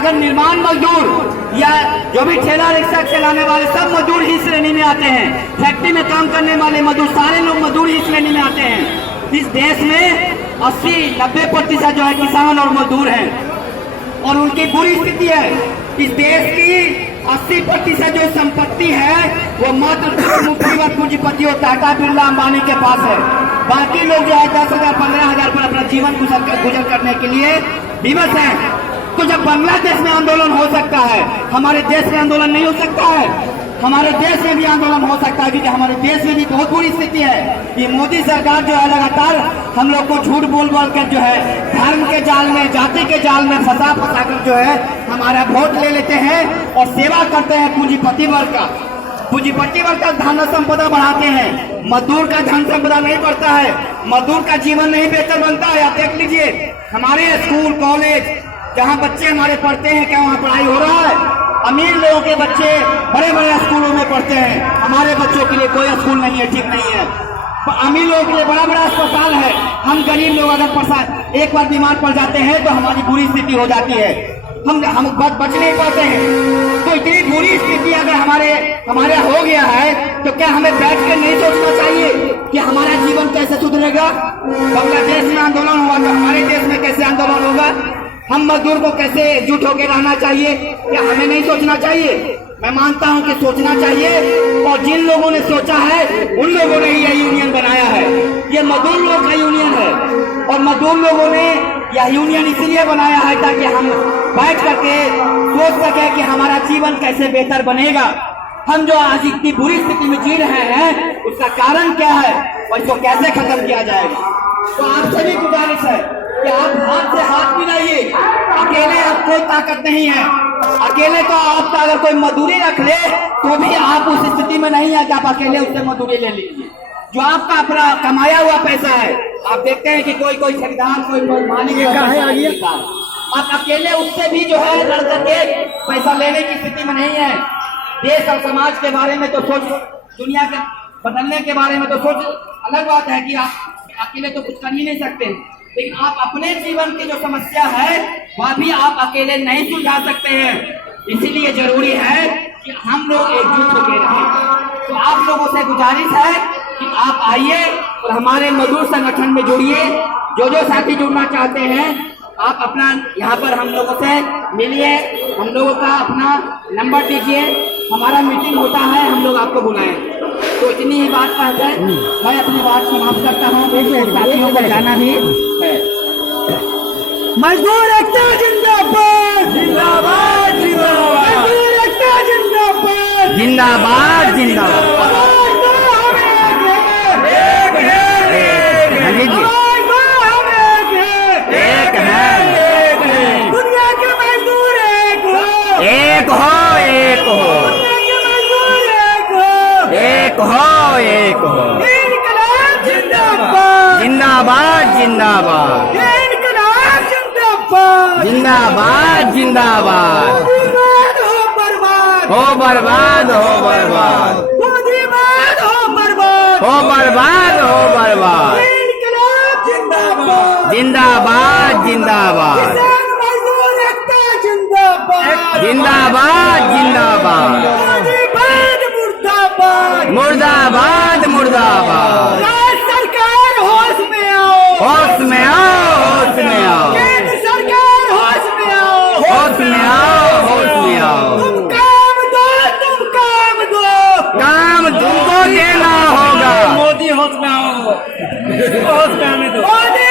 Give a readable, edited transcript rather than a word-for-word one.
अगर निर्माण मजदूर या जो भी ठेला रिक्शा चलाने वाले सब मजदूर ही श्रेणी में आते हैं, फैक्ट्री में काम करने वाले मजदूर सारे लोग मजदूर ही श्रेणी में आते हैं। इस देश में 80-90% जो है किसान और मजदूर हैं और उनकी बुरी स्थिति है। इस देश की 80% जो संपत्ति है वो मात्र मुफ्तीवर पूंजीपति और टाटा बिरला अंबानी के पास है। बाकी लोग जो है 10,000 15,000 पर अपना जीवन गुजर करने के लिए विवश हैं। तो जब बांग्लादेश में आंदोलन हो सकता है, हमारे देश में आंदोलन नहीं हो सकता है? हमारे देश में भी आंदोलन हो सकता है क्योंकि हमारे देश में भी बहुत बुरी स्थिति है। ये मोदी सरकार जो है लगातार हम लोग को झूठ बोल कर जो है धर्म के जाल में, जाति के जाल में फंसा कर जो है हमारा वोट ले लेते हैं और सेवा करते हैं पूंजीपति वर्ग का। पूंजीपति वर्ग का धन संपदा बढ़ाते हैं, मजदूर का धन संपदा नहीं बढ़ता है, मजदूर का जीवन नहीं बेहतर बनता है। आप देख लीजिए हमारे स्कूल कॉलेज जहाँ बच्चे हमारे पढ़ते हैं, क्या वहाँ पढ़ाई हो रहा है? अमीर लोगों के बच्चे बड़े बड़े स्कूलों में पढ़ते हैं, हमारे बच्चों के लिए कोई स्कूल नहीं है, ठीक नहीं है। अमीर लोगों के लिए बड़ा बड़ा अस्पताल है, हम गरीब लोग अगर एक बार बीमार पड़ जाते हैं तो हमारी बुरी स्थिति हो जाती है, हम बच नहीं पाते हैं। तो इतनी बुरी स्थिति अगर हमारे हो गया है तो क्या हमें बैठ कर नहीं सोचना चाहिए कि हमारा जीवन कैसे सुधरेगा? बांग्लादेश में आंदोलन हुआ तो हमारे देश में कैसे आंदोलन होगा? हम मजदूर को कैसे एकजुट होकर रहना चाहिए? क्या हमें नहीं सोचना चाहिए? मैं मानता हूं कि सोचना चाहिए और जिन लोगों ने सोचा है उन लोगों ने ही यह यूनियन बनाया है। ये मजदूर लोग का यूनियन है और मजदूर लोगों ने यह यूनियन इसलिए बनाया है ताकि हम बैठ करके सोच सके कि हमारा जीवन कैसे बेहतर बनेगा। हम जो आज इतनी बुरी स्थिति में जी रहे हैं उसका कारण क्या है और इसको कैसे खत्म किया जाएगा? तो आपसे भी गुजारिश है कि आप हाथ से हाथ मिलाइए। अकेले आप कोई ताकत नहीं है, अकेले तो आपका अगर कोई मजदूरी रख ले तो भी आप उस स्थिति में नहीं है कि आप अकेले उससे मजदूरी ले लीजिए। जो आपका अपना कमाया हुआ पैसा है, आप देखते हैं कि कोई ठेकेदार कोई मालिक आप अकेले उससे भी जो है लड़ करके पैसा लेने की स्थिति में नहीं है। देश और समाज के बारे में तो सोच, दुनिया के बदलने के बारे में तो सोच अलग बात है कि आप अकेले तो कुछ कर ही नहीं सकते, लेकिन आप अपने जीवन की जो समस्या है वह भी आप अकेले नहीं सुलझा सकते हैं। इसीलिए जरूरी है कि हम लोग एकजुट होकर रहें। तो आप लोगों से गुजारिश है कि आप आइए और हमारे मजदूर संगठन में जुड़िए। जो साथी जुड़ना चाहते हैं आप अपना यहाँ पर हम लोगों से मिलिए, हम लोगों का अपना नंबर दीजिए, हमारा मीटिंग होता है, हम लोग आपको बुलाएं। तो इतनी ही बात कहकर मैं अपनी बात समाप्त करता हूँ। साथियों को जाना भी है। मजदूर एकता जिंदाबाद जिंदाबाद जिंदाबाद, मजदूर एकता जिंदाबाद जिंदाबाद जिंदाबाद। दुनिया के मजदूर एक हो, एक हो, एक हो, एक हो, एक हो। इनकलाब जिंदाबाद जिंदाबाद जिंदाबाद इनकलाब जिंदाबाद जिंदाबाद जिंदाबाद। हो बर्बाद हो बर्बाद हो बर्बाद मोदीबाद हो बर्बाद हो बर्बाद हो बर्बाद। इनकलाब जिंदाबाद जिंदाबाद जिंदाबाद किसान मजदूर एकता जिंदाबाद जिंदाबाद जिंदाबाद। मोदीबाद मुर्दाबाद मुर्दाबाद मुर्दाबाद। राज्य सरकार होश में आओ, होश में आओ, होश में आओ, केंद्र सरकार होश में आओ, होश में आओ, होश में आओ। तुम काम दो, तुम काम दो, काम तुमको देना होगा। मोदी होश में आओ, होश में